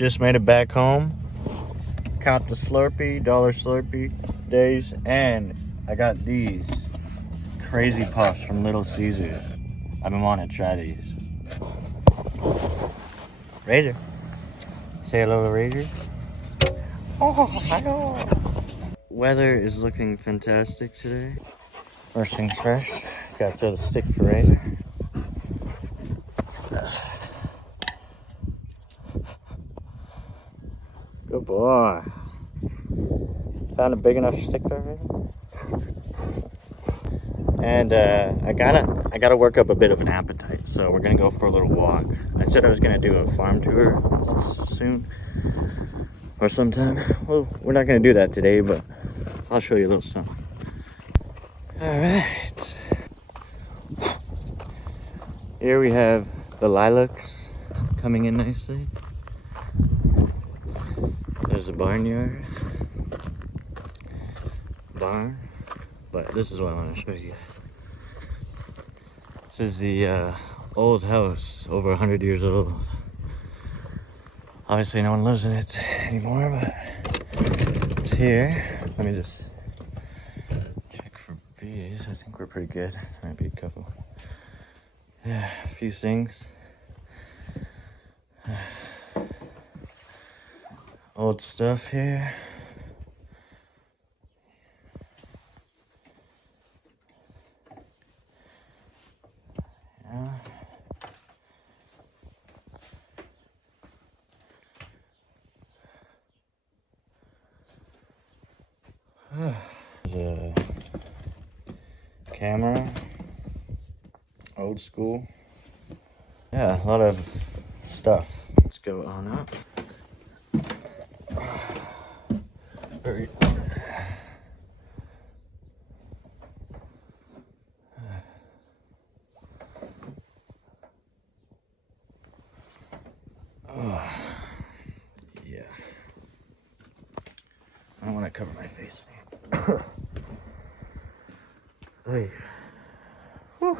Just made it back home. Caught the Slurpee, dollar Slurpee days, and I got these crazy puffs from Little Caesars. I've been wanting to try these. Razor. Say hello to Razor. Oh, hello. Weather is looking fantastic today. First things first, gotta throw the stick for Razor. Good boy. Found a big enough stick there, Razor. And I gotta work up a bit of an appetite, so we're gonna go for a little walk. I said I was gonna do a farm tour soon or sometime. Well, we're not gonna do that today, but I'll show you a little something. All right. Here we have the lilacs coming in nicely. There's the barnyard. Barn. But this is what I want to show you. This is the old house, over 100 years old. Obviously no one lives in it anymore, but it's here. Let me just check for bees. I think we're pretty good. Might be a couple. Yeah, a few things. Old stuff here. There's a camera, old school. Yeah, a lot of stuff. Let's go on up. Very. Yeah. I don't want to cover my face. Hey. Whew.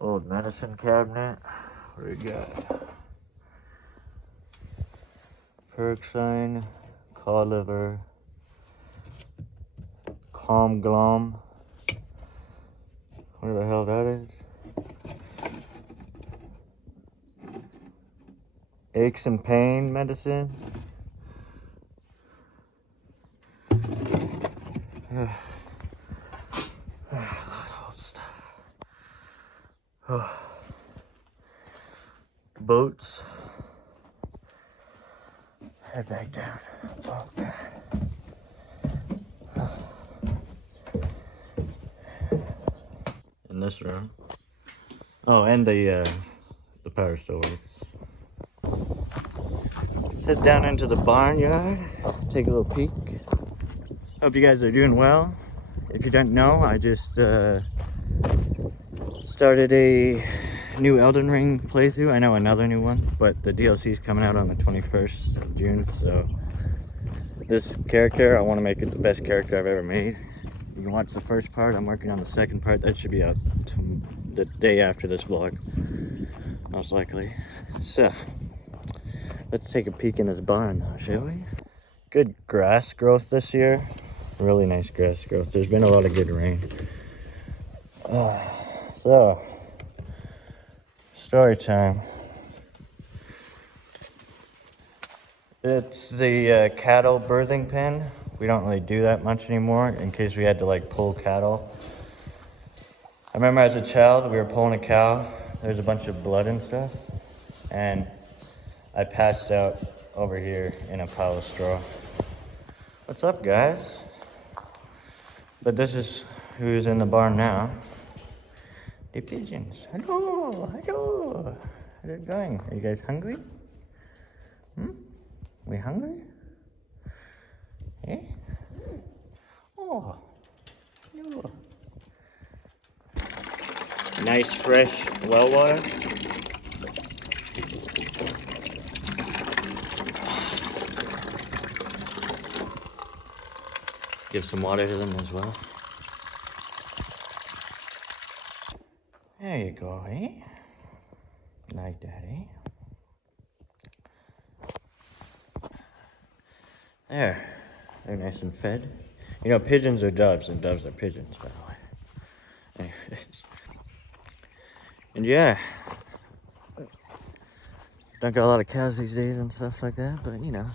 Old medicine cabinet. What do we got? Perksine, cod liver, calm glom. What the hell that is? Aches and pain medicine. Oh. Boats. Head back down. Oh, God. In this room. Oh, and the power still works. Let's head down into the barnyard. Take a little peek. Hope you guys are doing well. If you don't know, I just started a new Elden Ring playthrough. I know another new one, but the DLC is coming out on the 21st of June, so this character, I want to make it the best character I've ever made. You can watch the first part. I'm working on the second part. That should be out the day after this vlog, most likely. So, let's take a peek in this barn now, shall we? Good grass growth this year. Really nice grass growth. There's been a lot of good rain. So, story time. It's the cattle birthing pen. We don't really do that much anymore in case we had to like pull cattle. I remember as a child, we were pulling a cow. There's a bunch of blood and stuff. And I passed out over here in a pile of straw. What's up, guys? But this is who's in the barn now. The pigeons. Hello, hello. How's it going? Are you guys hungry? We hungry? Eh? Oh. Hello. Nice fresh well water. Give some water to them as well. There you go, eh? Like that, eh? There. They're nice and fed. You know, pigeons are doves and doves are pigeons, by the way. Anyways. And yeah. Don't got a lot of cows these days and stuff like that, but you know.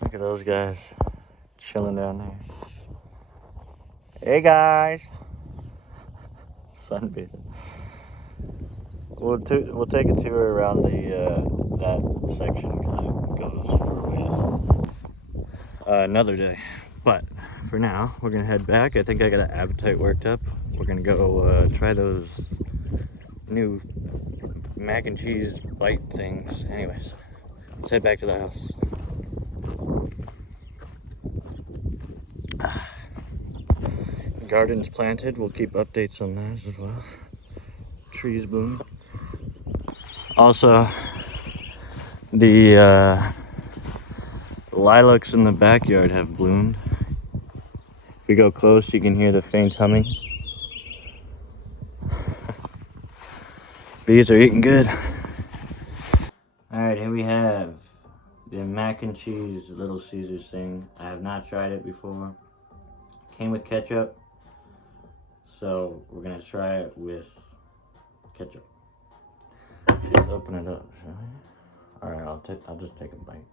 Look at those guys chilling down there. Hey guys. Sunbathing. We'll take a tour around the that section because it goes for a ways. Another day, but for now we're gonna head back. I think I got an appetite worked up. We're gonna go try those new mac and cheese bite things. Anyways, let's head back to the house. Gardens planted. We'll keep updates on those as well. Trees blooming. Also, the lilacs in the backyard have bloomed. If we go close, you can hear the faint humming. Bees are eating good. Alright, here we have the mac and cheese Little Caesars thing. I have not tried it before. Came with ketchup, so we're gonna try it with ketchup. Let's open it up, shall we? Alright, I'll just take a bite.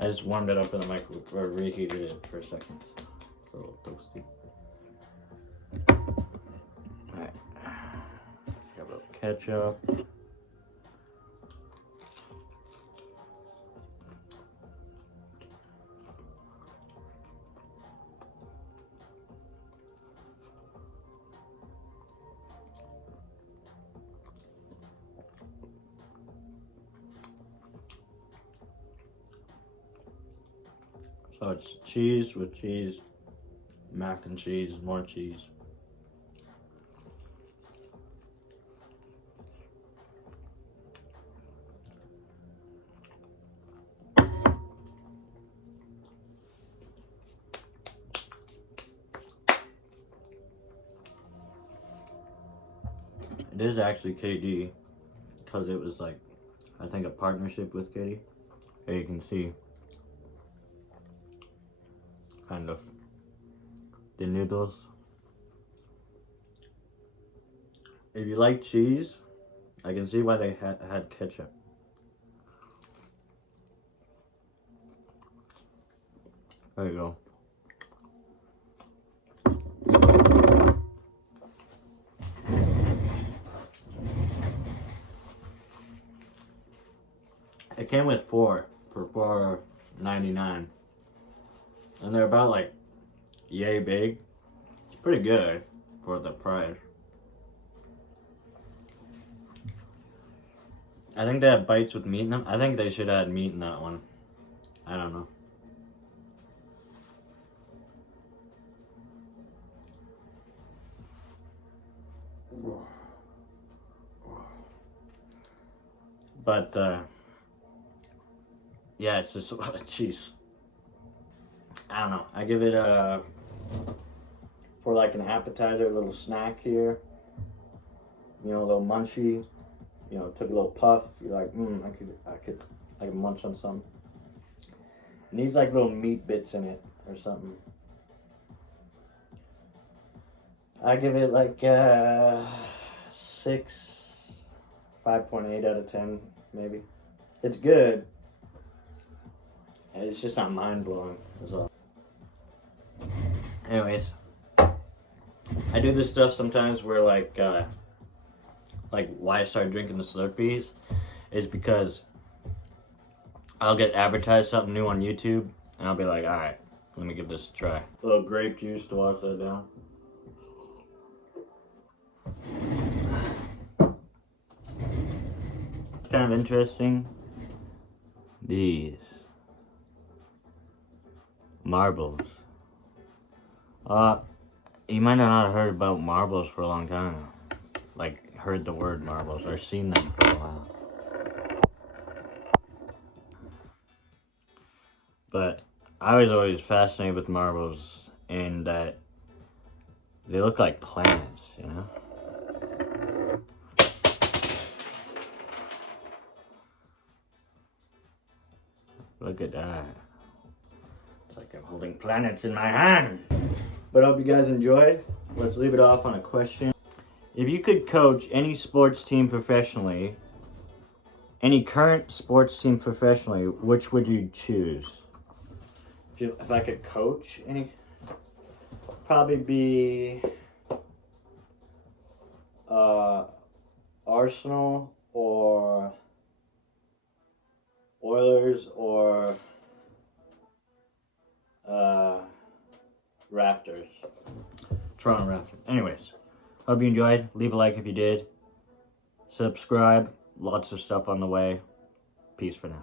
I just warmed it up in the microwave, or reheated it for a second. So it's a little toasty. Alright. Got a little ketchup. So it's cheese with cheese, mac and cheese, more cheese. It is actually KD, because it was like, I think a partnership with KD. Here you can see kind of the noodles. If you like cheese, I can see why they had ketchup. There you go. It came with 4 for $4.99, and they're about like yay big. It's pretty good for the price. I think they have bites with meat in them. I think they should add meat in that one. I don't know. But yeah, it's just a lot of cheese. I don't know. I give it a, for like an appetizer, a little snack here. You know, a little munchie. You know, took a little puff. You're like, I could munch on some. It needs like little meat bits in it or something. I give it like 6, 5.8 out of 10, maybe. It's good. It's just not mind blowing, is all. Anyways, I do this stuff sometimes where like why I started drinking the Slurpees is because I'll get advertised something new on YouTube and I'll be like, all right, let me give this a try. A little grape juice to wash that down. Kind of interesting. These marbles. You might not have heard about marbles for a long time. Like, heard the word marbles or seen them for a while. But I was always fascinated with marbles in that they look like planets, you know? look at that. It's like I'm holding planets in my hand. But I hope you guys enjoyed. Let's leave it off on a question. If you could coach any sports team professionally, any current sports team professionally, which would you choose? If I could coach any, probably be Arsenal or Oilers or Raptors. Toronto Raptors. Anyways, hope you enjoyed. Leave a like if you did. Subscribe. Lots of stuff on the way. Peace for now.